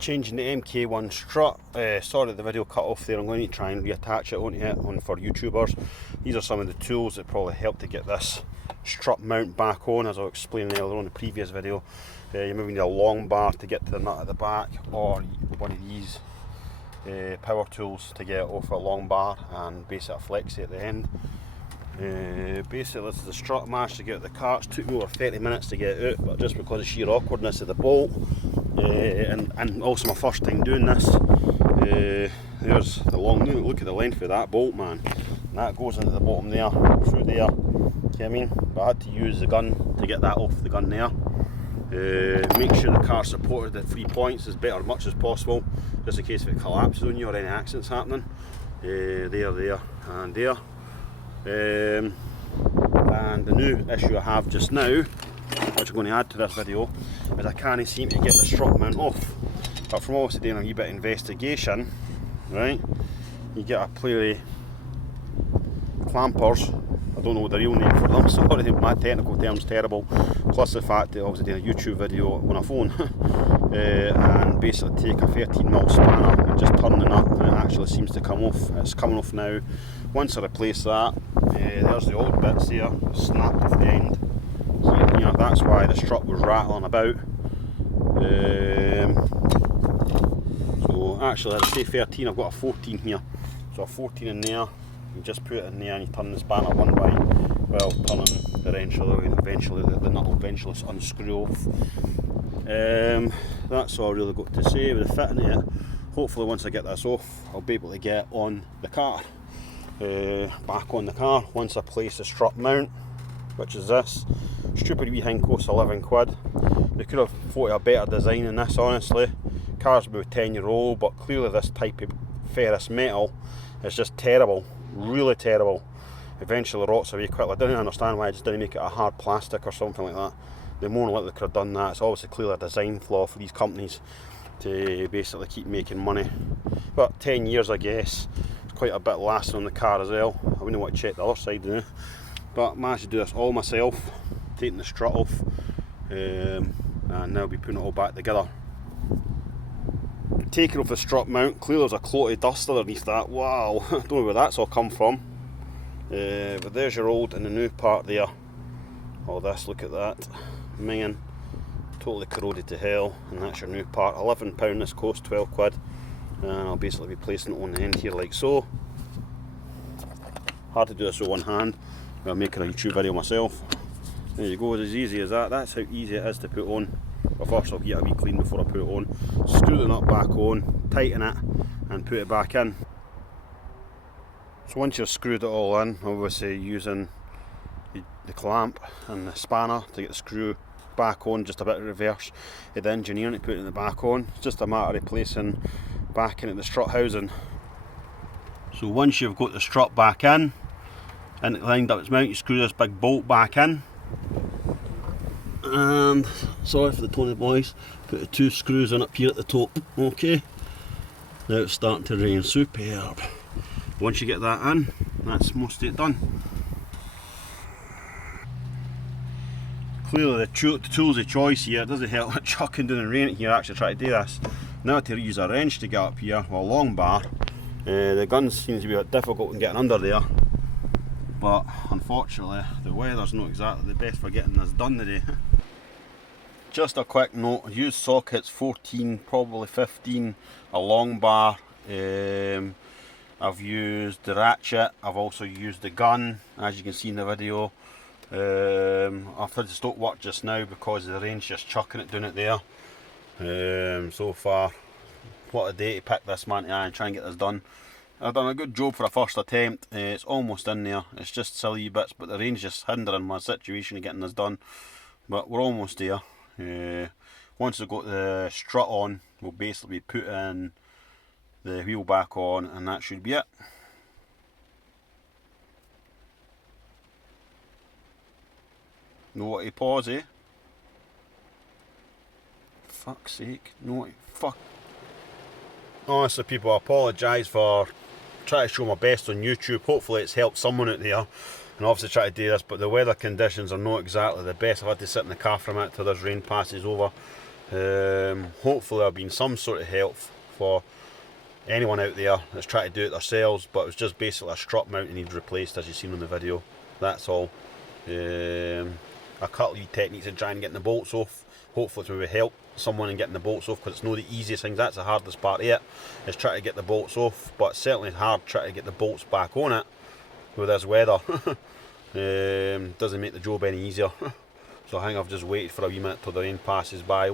changing the mk1 strut. Sorry the video cut off there. I'm going to try and reattach it onto it for YouTubers. These are some of the tools that probably help to get this strut mount back on, as I was explaining earlier on in the previous video. You maybe need a long bar to get to the nut at the back, or one of these power tools to get off a long bar and basically flex it at the end. Basically this is the strut. I managed to get out the cart. It took me over 30 minutes to get it out, but just because of sheer awkwardness of the bolt, and also my first time doing this, there's the long, look at the length of that bolt, man. And that goes into the bottom there, through there, see what I mean? But I had to use the gun to get that off the gun there. Make sure the car's supported at 3 points as much as possible, just in case if it collapses on you or any accidents happening. There, and there. And the new issue I have just now, which I'm going to add to this video, is I can't seem to get the strut mount off. But from obviously doing a wee bit of investigation, right, you get a pair of clampers. I don't know the real name for them, sorry, my technical term's terrible. Plus the fact that I was doing a YouTube video on a phone, and basically take a 13mm spanner and just turn the nut, and it actually seems to come off. It's coming off now. Once I replace that, there's the old bits here, snapped off the end. Here, that's why the strut was rattling about. So actually, as I say 13, I've got a 14 here. So a 14 in there, you just put it in there and you turn the spanner one way, well, turning the wrench away, and eventually the nut will eventually unscrew off. That's all I really got to say with the fitting of it. Hopefully once I get this off, I'll be able to get on the car. Back on the car once I place the strut mount, which is this stupid wee thing costs 11 quid. They could have thought of a better design than this, honestly. Car's about 10-year-old, but clearly this type of ferrous metal is just terrible, really terrible. Eventually rots away quickly. I didn't understand why I just didn't make it a hard plastic or something like that. They more than likely could have done that. It's obviously clearly a design flaw for these companies to basically keep making money. But 10 years, I guess, quite a bit lasting on the car as well. I wouldn't want to check the other side now, but I managed to do this all myself, taking the strut off, and now I'll be putting it all back together. Taking off the strut mount, clearly there's a clot of dust underneath that. Wow, I don't know where that's all come from, but there's your old and the new part there. All this, look at that, minging, totally corroded to hell, and that's your new part. £11 this cost, 12 quid. And I'll basically be placing it on the end here like so. Hard to do this with one hand. I'm making a YouTube video myself. There you go, it's as easy as that. That's how easy it is to put on. But first I'll get a wee clean before I put it on. Screw the nut back on, tighten it and put it back in. So once you've screwed it all in, obviously using the clamp and the spanner to get the screw back on, just a bit of reverse of the engineering to put it back on. It's just a matter of placing back into the strut housing. So once you've got the strut back in and it lined up its mount, you screw this big bolt back in, and sorry for the tone of voice, put the 2 screws in up here at the top. Okay, now it's starting to rain. Superb. Once you get that in, that's most of it done. Clearly the tools of choice here, it doesn't help chucking down and rain here. Actually try to do this. Now I have to use a wrench to get up here, well, a long bar. The gun seems to be a bit difficult in getting under there, but unfortunately the weather's not exactly the best for getting this done today. Just a quick note, use sockets 14, probably 15, a long bar. I've used the ratchet, I've also used the gun, as you can see in the video. I've had to stop work just now because the rain's just chucking it down it there. So far, what a day to pick this man and try and get this done. I've done a good job for a first attempt. It's almost in there. It's just silly bits, but the rain's just hindering my situation of getting this done. But we're almost there. Once we've got the strut on, we'll basically be putting the wheel back on, and that should be it. Naughty pause, eh? Fuck's sake, naughty fuck. Honestly people, I apologise for trying to show my best on YouTube. Hopefully it's helped someone out there, and obviously try to do this, but the weather conditions are not exactly the best. I've had to sit in the car for a minute till this rain passes over. Hopefully I've been some sort of help for anyone out there that's trying to do it themselves, but it was just basically a strut mount that needs replaced, as you've seen on the video. That's all. A couple of techniques of trying to get the bolts off. Hopefully it's maybe help someone in getting the bolts off, because it's not the easiest thing. That's the hardest part of it, is trying to get the bolts off, but it's certainly hard trying to get the bolts back on it with this weather. Doesn't make the job any easier. So I think I've just waited for a wee minute till the rain passes by.